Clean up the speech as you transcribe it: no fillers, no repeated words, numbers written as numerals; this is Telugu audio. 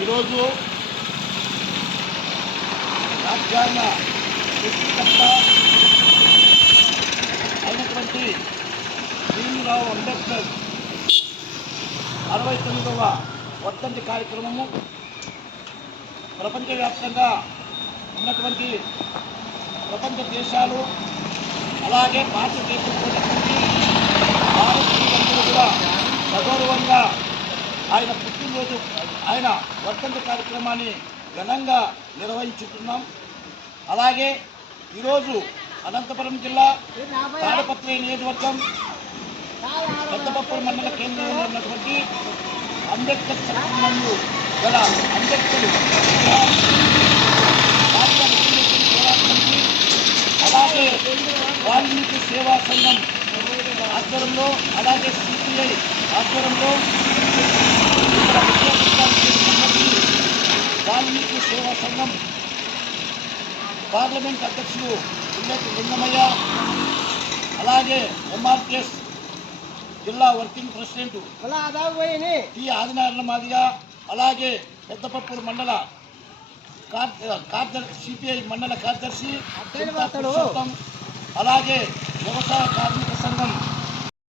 ఈరోజు రాజ్యాంగ సృష్టికర్త అయినటువంటి భీమ్రావ్ అంబేద్కర్ 69వ వర్ధంతి కార్యక్రమము ప్రపంచవ్యాప్తంగా ఉన్నటువంటి ప్రపంచ దేశాలు అలాగే భారతదేశంలో ఉన్నటువంటి భారతీయులందరూ కూడా సగౌరవంగా ఆయన పుట్టినరోజు ఆయన వర్ధంతి కార్యక్రమాన్ని ఘనంగా నిర్వహించుతున్నాం. అలాగే ఈరోజు అనంతపురం జిల్లా తాడపత్రి నియోజకవర్గం పెద్దపప్పూరు మండల కేంద్రంలో ఉన్నటువంటి అంబేద్కర్ సర్కిల్ నందు గల అంబేద్కర్ అలాగే వాల్మీకి సేవా సంఘం ఆధ్వర్యంలో అలాగే సిపిఐ ఆధ్వర్యంలో వాల్మీకి సేవా సంఘం పార్లమెంట్ అధ్యక్షులు ఉల్లేఖ లింగమయ్య అలాగే ఎంఆర్పిఎస్ జిల్లా working president T Adinarayana Madiga అలాగే పెద్దపప్పూరు మండల సిపిఐ మండల కార్యదర్శి అలాగే వ్యవసాయ కార్మిక సంఘం